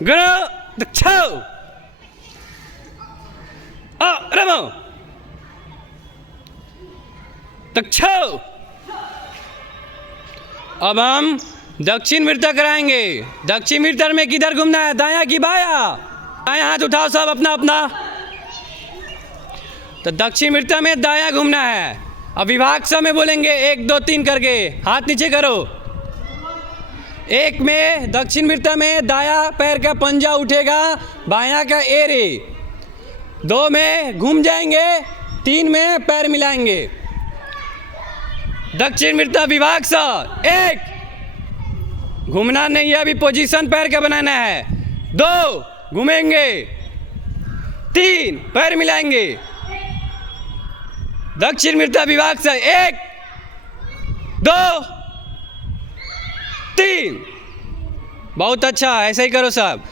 गणो दक्षाओ रमो दक्षाओ। अब हम दक्षिण वृत्त कराएंगे। दक्षिण वृत्त में किधर घूमना है, दायां की बायां? दायां हाथ उठाओ सब अपना अपना। तो दक्षिण वृत्त में दायां घूमना है। अब विभाग स में बोलेंगे 1 2 3 करके, हाथ नीचे करो। 1 में दक्षिण वृत्त में दायां पैर का पंजा उठेगा, बायां का एड़ी। 2 में घूम जाएंगे, 3 में पैर मिलाएंगे। दक्षिण वृत्त विभाग स 1 घूमना नहीं है, अभी पोजीशन पैर का बनाना है। 2 घूमेंगे, 3 पैर मिलाएंगे। दक्षिण वृत्त विभाग से 1 2 3। बहुत अच्छा, ऐसा ही करो सब।